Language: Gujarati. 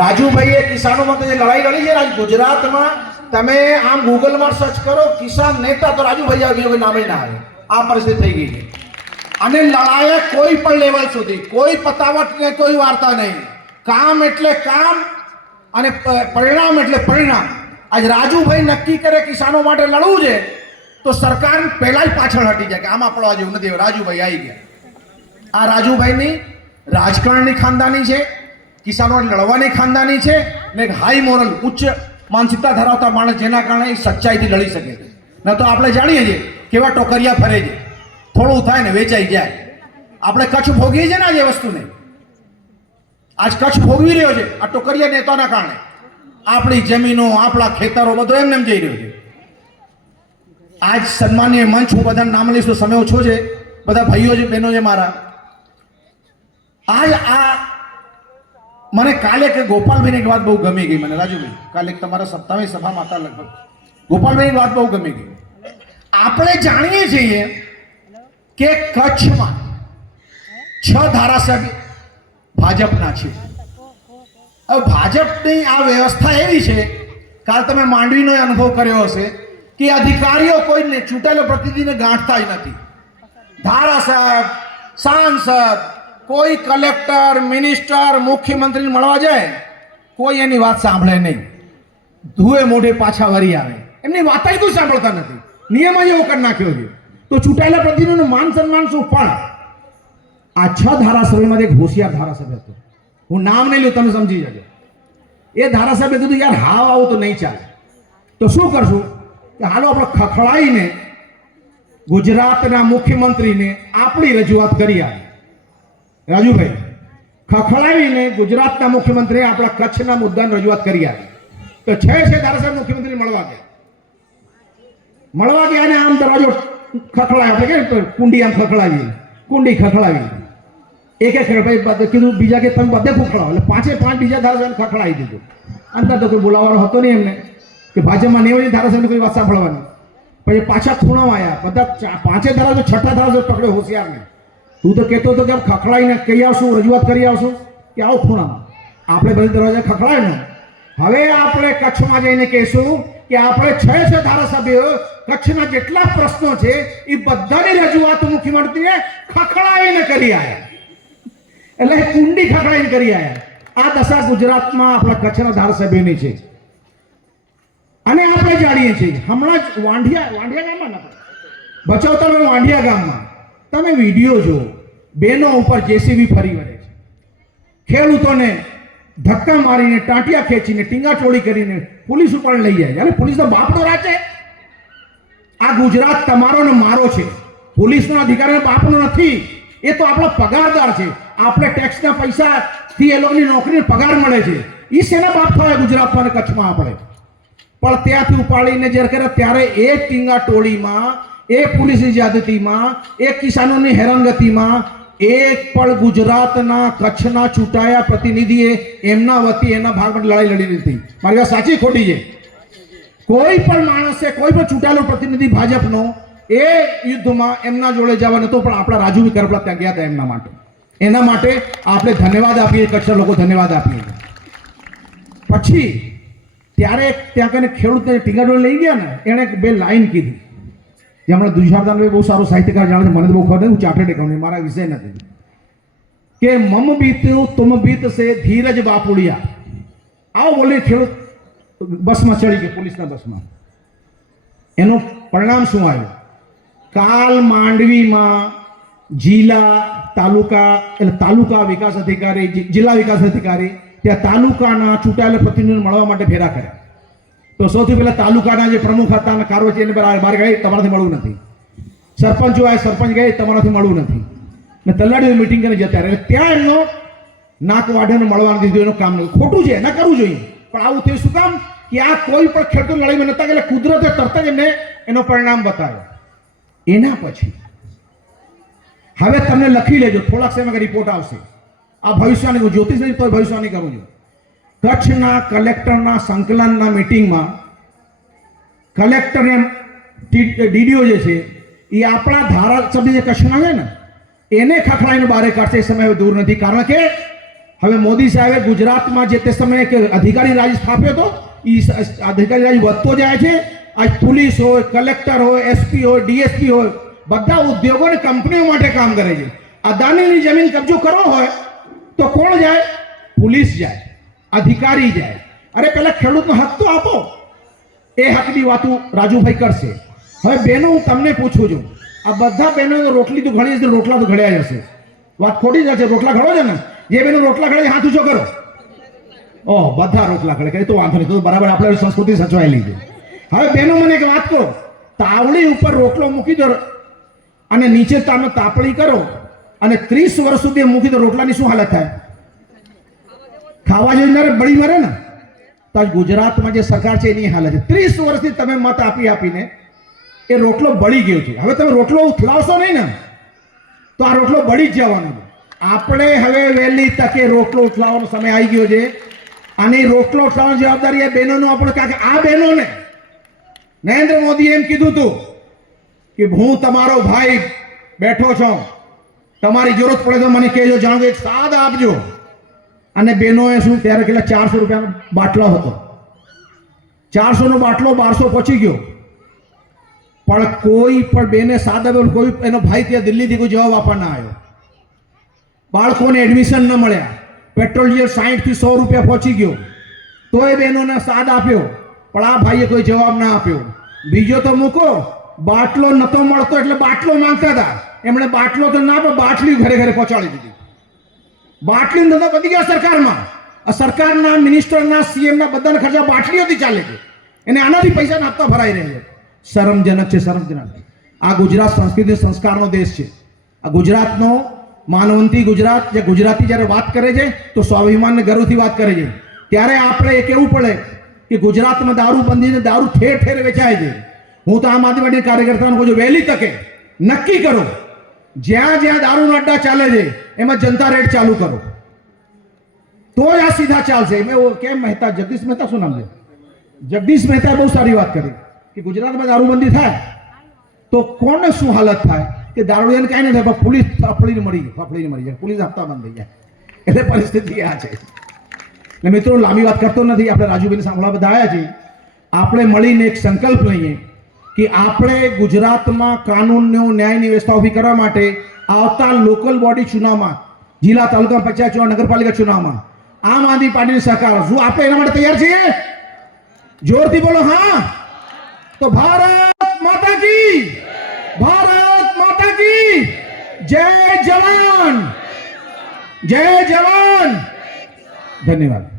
રાજુભાઈએ કિસાનો માટે જે લડાઈ લડી છે આજ ગુજરાતમાં તમે આમ ગૂગલમાં સર્ચ કરો, કિસાન નેતા તો રાજુભાઈ આવે બીજો કોઈ નામે ના આવે. આ પરિસ્થિતિ થઈ ગઈ છે. અને લડાઈ કોઈ પણ લેવલ સુધી, કોઈ પતાવટ ને કોઈ વાર્તા નહીં. કામ એટલે કામ અને પરિણામ એટલે પરિણામ. આજ રાજુભાઈ નક્કી કરે કિસાનો માટે લડવું છે, તો સરકાર પહેલા જ પાછળ હટી જાય કે આમાં પડવા જેવું નથી. રાજુભાઈ આવી ગયા. આ રાજુભાઈની રાજકારણની ખાનદાની છે. કિસાનો લડવાની ખાનદાની છે ને એક હાઈ મોરલ ઉચ્ચ માનસિકતા ધરાવતા માણસ જેના કારણે એ સચ્ચાઈથી લડી શકે છે. ન તો આપણે જાણીએ છીએ કેવા ટોકરિયા ફરે છે. થોડું થાય ને વેચાઈ જાય. આપણે કચ્છ ભોગીએ છીએ ને આજે વસ્તુને? આજ કચ્છ ભોગવી રહ્યો છે આ ટોકરિયા નેતાના કારણે. આપણી જમીનો, આપણા ખેતરો, બધો એમને એમ જઈ રહ્યો છે. આજ સન્માનીય મંચ હું બધાનું નામ લઈશ તો સમય ઓછો છે. બધા ભાઈઓ છે, બહેનો છે મારા. આજ આ મને કાલે કે ગોપાલભાઈની એક વાત બહુ ગમી ગઈ મને, રાજુભાઈ, કાલે તમારા સત્તાવી સભામાં હતા લગભગ. ગોપાલભાઈની વાત બહુ ગમી ગઈ. આપણે જાણીએ છીએ કે કચ્છમાં છ ધારાસભ્ય ભાજપના છે. હવે ભાજપની આ વ્યવસ્થા એવી છે, કાલ તમે માંડવીનો અનુભવ કર્યો હશે, કે અધિકારીઓ કોઈને ચૂંટાયેલો પ્રતિનિધિને ગાંઠતા જ નથી. ધારાસભ્ય, સાંસદ કોઈ કલેક્ટર, મિનિસ્ટર, મુખ્યમંત્રીને મળવા જાય, કોઈ એની વાત સાંભળે નહીં. ધુએ મોઢે પાછા વરી આવે. એમની વાત કોઈ સાંભળતા નથી. નિયમ જ એવો કરી નાખ્યો છે. તો ચૂંટાયેલા પ્રતિનિધિનું માન સન્માન શું? પણ આ છ ધારાસભ્યમાંથી એક હોશિયાર ધારાસભ્ય હતો. હું નામ નહીં લઉં, તમે સમજી જજો. એ ધારાસભ્ય કીધું યાર હાવ આવું તો નહીં ચાલે. તો શું કરશું? કે હાલો આપણે ખખડાઈને ગુજરાતના મુખ્યમંત્રીને આપણી રજૂઆત કરી આવે રાજુભાઈ, ખખડાવીને ગુજરાતના મુખ્યમંત્રીએ આપણા કચ્છના મુદ્દાની રજૂઆત કરી આવી. તો છે છે ધારાસભ્ય મુખ્યમંત્રી મળવા ગયા. મળવા ગયા અને આમ દરવાજો ખખડાય. આપણે કે કુંડી આમ ખખડાવી. કુંડી ખખડાવી. એક એક ભાઈ કીધું, બીજા કે તમે બધે ખખડાવો. એટલે પાંચે પાંચ બીજા ધારાસભ્યને ખખડાવી દીધું. અંદર તો કોઈ બોલાવવાનો હતો નહીં એમને. કે ભાજપમાં નહીં ધારાસભ્યની કોઈ વાત સાંભળવાની. પછી પાછા ખૂણામાં આવ્યા બધા પાંચે ધારાસભ્ય, છઠ્ઠા ધારાસભ્ય પકડ્યો હોશિયારને તું તો કહેતો હતો કે આમ ખખડાઈને કહી આવશું, રજૂઆત કરી આવશું કે આવો ખૂણામાં આપણે બધી દરવાજા ખખડાય ને. હવે આપણે કચ્છમાં જઈને કહેશું કે આપણે છ છ ધારાસભ્યો, કચ્છના જેટલા પ્રશ્નો છે એ બધાની રજૂઆત મુખ્યમંત્રીએ ખખડાઈને કરી આવ્યા એટલે કુંડી ખખડાઈને કરી આવ્યા આ દશા ગુજરાતમાં આપણા કચ્છના ધારાસભ્યોની છે. અને આપણે જાણીએ છીએ, હમણાં જ વાંઢિયા વાંઢિયા ગામમાં ના બચાવતા વાંઢિયા ગામમાં. તમે વીડિયો જુઓ, બેનો ઉપર જેસીબી ફરી વળે છે. ખેડૂતોને ધક્કા મારીને, ટાંટિયા ખેંચીને ટીંગાચોળી કરીને પોલીસ ઉપર લઈ જાય અને પોલીસનો બાપડો રાચે. આ ગુજરાત તમારો ને મારો છે. પોલીસનો અધિકારી બાપનો નથી. એ તો આપણો પગારદાર છે. આપણે ટેક્સના પૈસાથી એ લોકોની નોકરીને પગાર મળે છે. એ શેના બાપ થયા ગુજરાતમાં અને કચ્છમાં આપણે? પણ ત્યાંથી ઉપાડીને જ્યારે કરે, ત્યારે એ ટીંગા ટોળીમાં એ પોલીસની જાદતીમાં એ કિસાનોની હેરાનગતિમાં, એક પણ ગુજરાતના કચ્છના ચૂંટાયા પ્રતિનિધિએ એમના વતી એના ભાગ માટે લડાઈ લડી નથી મારી વાત સાચી ખોટી છે? કોઈ પણ માણસે, કોઈ પણ ચૂંટાયેલો પ્રતિનિધિ ભાજપનો, એ યુદ્ધમાં એમના જોડે જવા નતો પણ આપણા રાજુભાઈ કરપડા ત્યાં ગયા હતા એમના માટે. એના માટે આપણે ધન્યવાદ આપીએ, કચ્છના લોકો ધન્યવાદ આપીએ. પછી, ત્યારે ત્યાં કને ખેડૂતને ટીંગાડોળ લઈ ગયા ને, એણે બે લાઈન કીધી. જે હમણાં દુશારદાન બહુ સારો સાહિત્યકાર જાણે છે, મને બહુ ખબર નથી હું ચાર્ટર્ડ એકાઉન્ટ મારા વિષય નથી. કે મમ બીતું તુમ બીત ધીરજ બાપુડિયા. આવો બોલી ખેડૂત, બસમાં ચડી ગયો, પોલીસના બસમાં. એનું પરિણામ શું આવ્યું? કાલ માંડવીમાં જિલ્લા તાલુકા, એટલે તાલુકા વિકાસ અધિકારી જિલ્લા વિકાસ અધિકારી ત્યાં તાલુકાના ચૂંટાયેલા પ્રતિનિધિને મળવા માટે ફેરા કર્યા. તો સૌથી પહેલાં તાલુકાના જે પ્રમુખ હતા અને કારો છે એને બહાર ગઈ તમારાથી મળવું નથી. સરપંચો આ સરપંચ ગઈ, તમારાથી મળવું નથી. ને તલાડીઓ મિટિંગ કરીને જતા રહે એટલે ત્યાં એમનો નાક વાઢેને મળવાનું દીધું, એનું કામ નહીં ખોટું છે એના કરવું જોઈએ. પણ આવું થયું શું કામ? કે આ કોઈ પણ ખેડૂત લડાઈમાં નતા એટલે કુદરતે તરત જ એમને એનો પરિણામ બતાવ્યો. એના પછી હવે તમને લખી લેજો. થોડાક સમયમાં રિપોર્ટ આવશે. આ ભવિષ્યની હું જ્યોતિષ નહીં તો ભવિષ્યવાણી કરું છું. કચ્છના કલેક્ટરના સંકલનના મિટિંગમાં કલેક્ટર એમ ડીડીઓ જે છે, એ આપણા ધારાસભ્ય જે કચ્છના છે ને એને ખખડાઈને બારે કાઢશે એ સમય દૂર નથી. કારણ કે હવે મોદી સાહેબે ગુજરાતમાં જે તે સમયે કે અધિકારી રાજ સ્થાપ્યો હતો એ અધિકારી રાજ વધતો જાય છે. આજ પોલીસ હોય, કલેક્ટર હોય, એસપી હોય, ડીએસપી હોય, બધા ઉદ્યોગો અને કંપનીઓ માટે કામ કરે છે. અદાણીની જમીન કબજો કરવો હોય તો કોણ જાય? પોલીસ જાય. અધિકારી જાય. અરે પેલા ખેડૂતનો હક તો આપો. એ હકની વાતો રાજુભાઈ કરશે. હવે બેનો, હું તમને પૂછું છું. આ બધા બહેનો રોટલી તો ઘણી હશે રોટલા તો ઘડ્યા જશે વાત ખોટી જશે રોટલા ઘડો છે ને? જે બેનો રોટલા ઘડે હાથ ઊંચો કરો. ઓહ બધા રોટલા ઘડે. કરે તો વાંધો નહીં. તો બરાબર આપણે સંસ્કૃતિ સચવાયેલી છે હવે બેનો મને એક વાત કહો. તાવડી ઉપર રોટલો મૂકી દો અને નીચે તમે તાપણી કરો અને ત્રીસ વર્ષ સુધી મૂકી દો રોટલાની શું હાલત થાય? ખાવા જેવી બળી મરે ને, તો ગુજરાતમાં જે સરકાર છે એની હાલત છે. ત્રીસ વર્ષથી તમે મત આપી આપીને એ રોટલો બળી ગયો છે. હવે તમે રોટલો ઉથલાવશો નહીં ને, તો આ રોટલો બળી જ જવાનો આપણે હવે વહેલી તકે રોટલો ઉથલાવવાનો સમય આવી ગયો છે. અને રોટલો ઉઠલાવવાની જવાબદારી એ બહેનોનો, આપણે કારણ આ બહેનોને. નરેન્દ્ર મોદીએ એમ કીધું હતું કે હું તમારો ભાઈ બેઠો છું. તમારી જરૂરત પડે તો મને કહેજો, જાણો એક સાદ આપજો. અને બહેનોએ શું ત્યારે કેટલા? ચારસો રૂપિયાનો બાટલો હતો. ચારસોનો બાટલો બારસો પહોંચી ગયો. પણ કોઈ પણ બેને સાદ કોઈ એનો ભાઈ ત્યાં દિલ્હીથી કોઈ જવાબ આપવા ના આવ્યો. બાળકોને એડમિશન ન મળ્યા. પેટ્રોલ ડીઝલ સાહીઠથી સો રૂપિયા પહોંચી ગયો. તોય બહેનોને સાદ આપ્યો. પણ આ ભાઈએ કોઈ જવાબ ના આપ્યો. બીજો તો મૂકો. બાટલો નતો મળતો એટલે બાટલો માંગતા હતા. એમણે બાટલો તો ના પણ બાટલી ઘરે ઘરે પહોંચાડી દીધી. બાટલી ધંધો વધી ગયા સરકારમાં. આ સરકારના મિનિસ્ટરના સીએમના બધાના ખર્ચા બાટલીઓથી ચાલે છે. એને આનાથી પૈસા આપતા ભરાઈ રહ્યા છે. શરમજનક છે, શરમજનક. આ ગુજરાત સંસ્કૃતિ સંસ્કારનો દેશ છે. આ ગુજરાતનો માનવંતી ગુજરાત, જે ગુજરાતી જ્યારે વાત કરે છે, તો સ્વાભિમાનને ગર્વથી વાત કરે છે. ત્યારે આપણે એ કહેવું પડે કે ગુજરાતમાં દારૂ બંધીને દારૂ ઠેર ઠેર વેચાય છે. હું તો આમ આદમી પાર્ટી કાર્યકર્તાઓને કહું છું, વહેલી તકે નક્કી કરો. જ્યાં જ્યાં દારૂના અડ્ડા ચાલે છે, એમાં જનતા રેડ ચાલુ કરો. તો જ આ સીધા ચાલશે. મેં કેમ મહેતા? જગદીશ મહેતા શું નામ છે? જગદીશ મહેતાએ બહુ સારી વાત કરી કે ગુજરાતમાં દારૂબંધી થાય તો કોને શું હાલત થાય? કે દારૂડિયાને કાંઈ નહીં થાય, પણ પોલીસ ફફડીને મરી ફફડીને મરી જાય પોલીસ હપ્તા બંધ થઈ જાય એટલે પરિસ્થિતિ આ છે. એટલે મિત્રો, લાંબી વાત કરતો નથી. આપણે રાજુભાઈને સાંભળવા બધા આવ્યા છીએ. આપણે મળીને એક સંકલ્પ લઈએ. કે આપણે ગુજરાતમાં કાનૂનનો ન્યાયની વ્યવસ્થા ઊભી કરવા માટે આવતા લોકલ બોડી ચુનાવમાં જિલ્લા તાલુકા પંચાયત ચુનાવ નગરપાલિકા ચુનાવમાં આમ આદમી પાર્ટીની સહકાર શું આપણે એના માટે તૈયાર છીએ? જોરથી બોલો, હા. તો ભારત માતા કી, ભારત માતા કી, જય જવાન જય જવાન. ધન્યવાદ.